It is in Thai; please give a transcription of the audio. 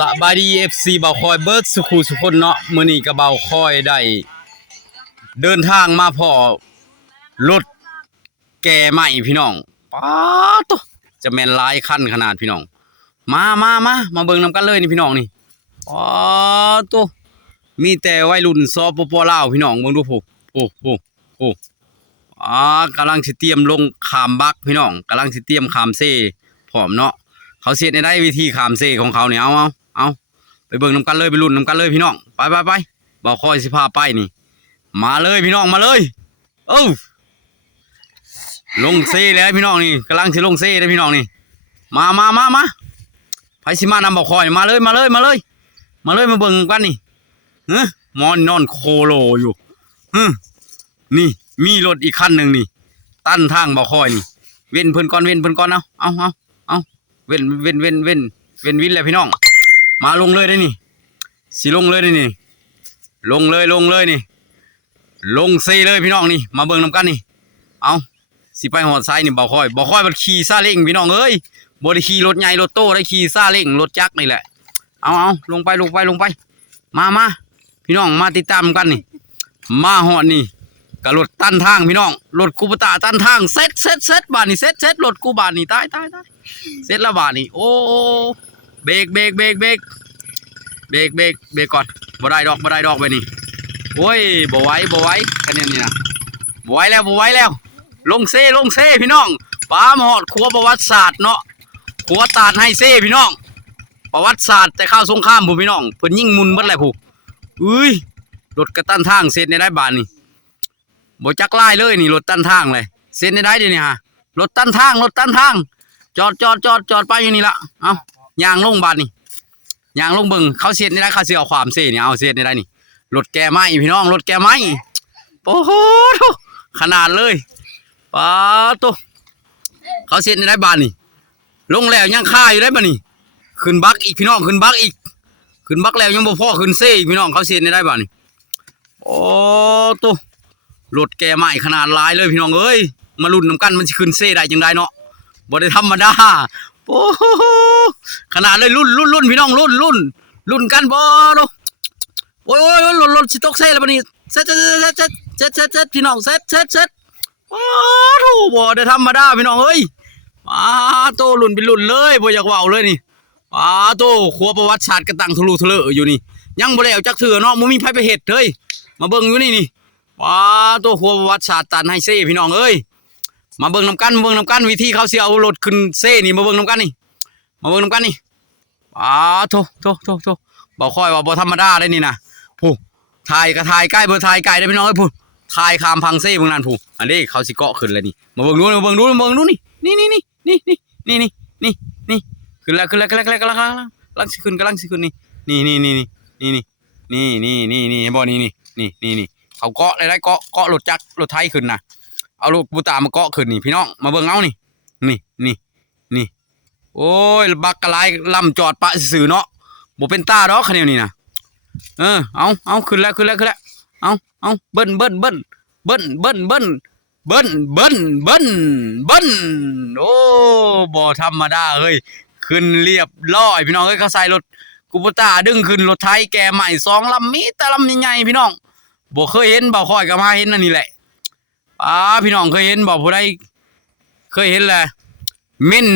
สบายดี FC เบาคอยเบิร์ดสุขุสุคนเนาะมื้อนี้ก็เบาคอยได้เดินทางมาพอรถแก่ใหม่พี่น้องป๊าดโตจะแม่นหลายคันขนาดพี่น้องมาเบิ่งนำกันเลยนี่พี่น้องนี่ป๊าดโตมีแต่วัยรุ่นสปปลาวพี่น้องเบิ่งดูผู้โอ้กำลังสิเตรียมลงขามบักพี่น้องกำลังสิเตรียมขามเซ่พร้อมเนาะเขาเสียได้วิธีขามเซ่ของเขาเนี่ยเอาไปเบิ่งนำกันเลยไปลุ้นนำกันเลยพี่น้องไปบ่คอยสิพาไปนี่มาเลยพี่น้องมาเลยลงเซ่แล้วพี่น้องนี่กำลังสิลงเซ่เลยพี่น้องนี่มาไผสิมานำบ่คอยมาเลยมาเบิ่งกันนี่มอนนอนโคโลอยู่นี่มีรถอีกคันหนึ่งนี่ตั้นทางบ่คอยนี่เว้นเพิ่นก่อนเอาเว้นแล้วพี่น้องมาลงเลยได้นี่สิลงเลยได้นี่ลงเลยนี่ลงซีเลยพี่น้องนี่มาเบิ่งนำกันนี่เอาสิไปหอดซ้ายนี่บ่คอยมันขี่ซาเล้งพี่น้องเอ้ยบ่ได้ขี่รถใหญ่รถโตได้ขี่ซาเล้งรถจักรนี่แหละเอาลงไปมาพี่น้องมาติดตามกันนี่มาหอดนี่กับรถตั้นทางพี่น้องรถกูปตาตั้นทางเซ็ตบาทนี่เซ็ตรถกูบาทนี่ตายเซ็ตละบาทนี่โอ้เบรกก่อนบ่ได้ดอกไปนี่โอ้ยบ่ไหวคะแนนนี่นะบ่ไหวแล้วลงเซ่พี่น้องปาหอดครัวประวัติศาสตร์เนาะครัวตาดให้เซ่พี่น้องประวัติศาสตร์แต่ข้าวสงครามผมพี่น้องเพิ่นยิ่งมุนเบิดแหละผู้รถกระตั้นทางเซ็ตในได้บาทนี่บ่จักไล่เลยนี่รถตั้นทางเลยเซ็นได้เดี๋ยวนี้ฮะรถตั้นทางจอดไปอยู่นี่ละเอายางลงบาดนี่ยางลงเบิ่งเขาเซ็นได้เขาสิเอาความเซ่นี่เอาเซ็นได้นี่รถแกไม้พี่น้องรถแกไม้โอ้โหขนาดเลยป้าโตเขาเซ็นได้บาดนี่ลงแล้วยังค่าอยู่ได้บาดนี่ขึ้นบักอีกพี่น้องขึ้นบักแล้วยังบ่พอขึ้นเซ่อีกพี่น้องเขาเซ็นได้บาดนี่โอ้โตรถแกใหม่ขนาดหลายเลยพี่น้องเอ้ยมาลุ้นน้ำกันมันจะขึ้นเซ่ได้จังไดเนาะบ่ได้ธรรมดาโอ้ขนาดเลยรุ่นพี่น้องรุ่นกันบ่เนาะโอ้ยรถสิตกเซ่แล้วบัดนี้เซ็ตพี่น้องเซ็ตโอ้โหบ่ได้ธรรมดาพี่น้องเอ้ยโตรุ่นเป็นรุ่นเลยบ่อยากเว้าเลยนี่โตครัวประวัติศาสตร์กระตังทะลุทะเลอยู่นี่ยังบ่แล้วจักเถื่อเนาะบ่มีไผไปเฮ็ดเฮ้ยมาเบิ่งอยู่นี่ตัวหัวประวัติศาสตร์ตันให้เซ่พี่น้องเอ้ยมาเบิ่งนำกันวิธีเขาเสียเอารถขึ้นเซ่นี่มาเบิ่งนำกันนี่โถบ่ค่อยว่าบ่ธรรมดาได้นี่นะผู้ถ่ายก็ถ่ายใกล้บ่ถ่ายไกลได้พี่น้องเอ้ยผู้ถ่ายข้ามพังเซ่เบิ่งนั่นผู้อันนี้เขาสิเกาะขึ้นแล้วนี่มาเบิ่งดูนี่ขึ้นแล้วกำลังสิขึ้นนี่บ่นี่เขาเกาะได้เกาะรถจักรรถไถขึ้นนะเอารถปูตามาเกาะขึ้นนี่พี่น้องมาเบิ่งเอานี่โอ้ยบักกะลายลำจอดปะสื่อเนาะบ่เป็นตาดอกคันนี้นะเอาขึ้นแล้วเอาเบิ้นโอ้บ่ธรรมดาเฮ้ยขึ้นเรียบร้อยพี่น้องเอ้ยเขาใส่รถกูปตาดึงขึ้นรถไถแกใหม่2ลำมีแต่ลำใหญ่ๆพี่น้องบ่เคยเห็นบ่ค่อยก็มาเห็นอันนี้แหละพี่น้องเคยเห็นบ่ผู้ใดเคยเห็นแหละมิน